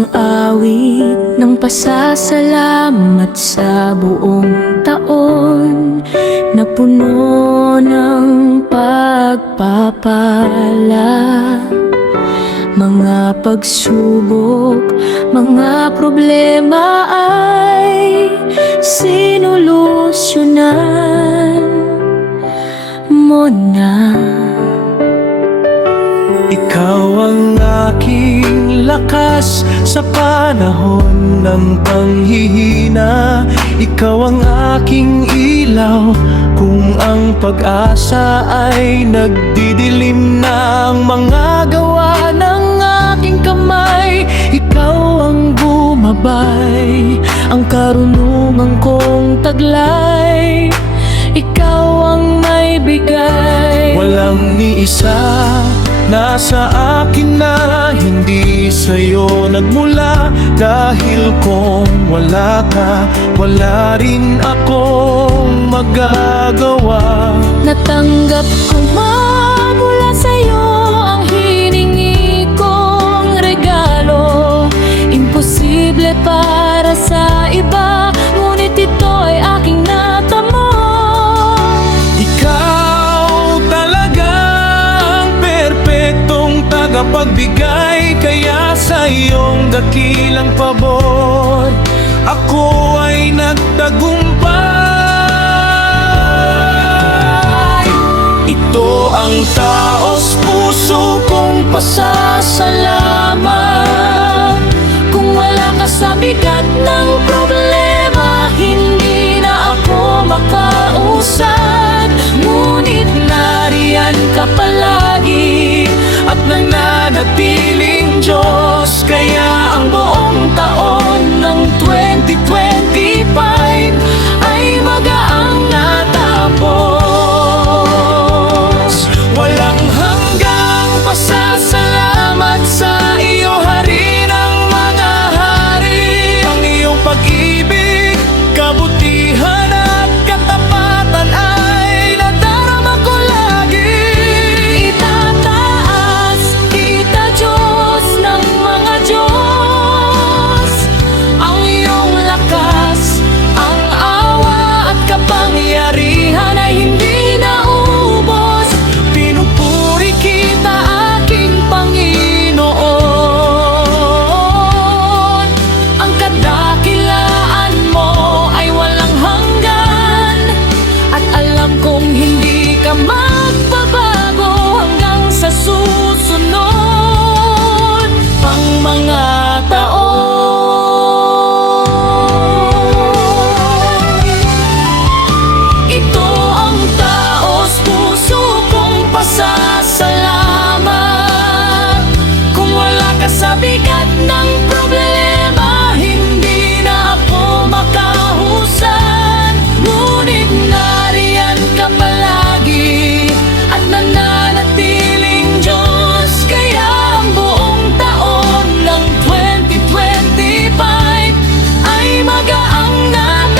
Isang awit ng pasasalamat sa buong taon na puno ng pagpapala. Mga pagsubok, mga problema ay sinolusyonan mo na. Ikaw ang aking lakas sa panahon ng panghihina. Ikaw ang aking ilaw kung ang pag-asa ay nagdidilim ng mga gawa ng aking kamay. Ikaw ang bumabay, ang karunungan kong taglay. Ikaw ang may bigay. Walang ni isa nasa akin na hindi sa'yo nagmula. Dahil kung wala ka, wala rin akong magagawa. Natanggap ko mula sa'yo ang hiningi kong regalo. Imposible para sa iba, ngunit ito ay aking natamo. Pagbigay kaya sa iyong dakilang pabor ako ay nagtagumpay. Ito ang taos puso kong pasasalamat. Kung wala ka sa bigat ng problema, hindi na ako makausad. Ngunit nariyan ka palagi at nananatiling Diyos. Kaya ang buong taon ng 2025 ay magaang natapos. Walang hanggang pasasalamat sa iyo, Hari ng mga hari. Ang iyong pag-ibig, kabutihan at katapatan ay nadarama ko lagi. Itataas kita, Diyos ng mga Diyos. Ang iyong lakas, ang awa at kapangyarihan ay hindi naubos. Pinupuri kita, aking Panginoon. Ang kadakilaan mo ay walang hanggan, at alam kong hindi ka magbabago hanggang sa susunod pang mga taon. Ito ang taos puso kong pasasalamat. Kung wala ka sa bigat ng problema, hindi na ako makahusad. Ngunit nariyan ka palagi at nananatiling Diyos. Kaya ang buong taon ng 2025 ay magaang natapos.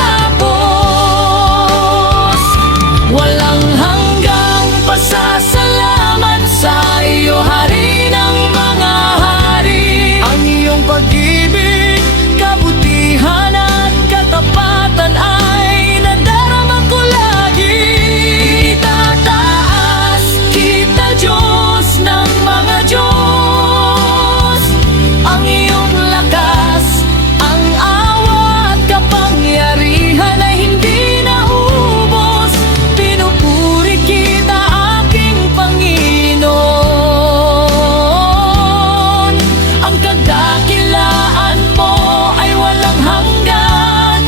Walang hanggang pasasalamat sa iyo, Hari ng mga hari. Ang iyong pag-ibig, kabutihan at katapatan ay nadarama ko lagi. Itataas kita, Diyos ng mga Diyos. Ang iyong lakas, ang awa at kapangyarihan ay hindi naubos. Pinupuri kita, aking Panginoon. Ang kadakilaan mo ay walang hanggan,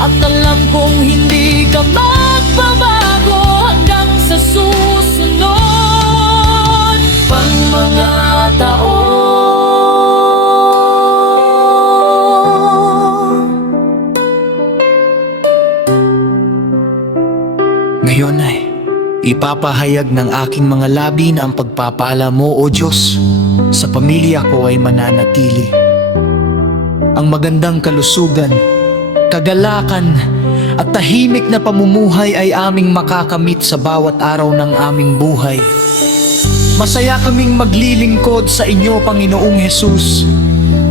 at alam kong hindi ka magbabago hanggang sa susunod pang mga taon. Ngayon ay ipapahayag ng aking mga labi na ang pagpapala mo, O Diyos, sa pamilya ko ay mananatili. Ang magandang kalusugan, kagalakan at tahimik na pamumuhay ay aming makakamit sa bawat araw ng aming buhay. Masaya kaming maglilingkod sa inyo, Panginoong Hesus.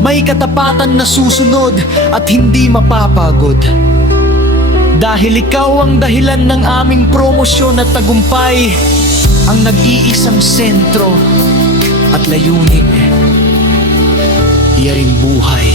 May katapatan na susunod at hindi mapapagod. Dahil ikaw ang dahilan ng aming promosyon at tagumpay, ang nag-iisang sentro at layunin, iyaring buhay.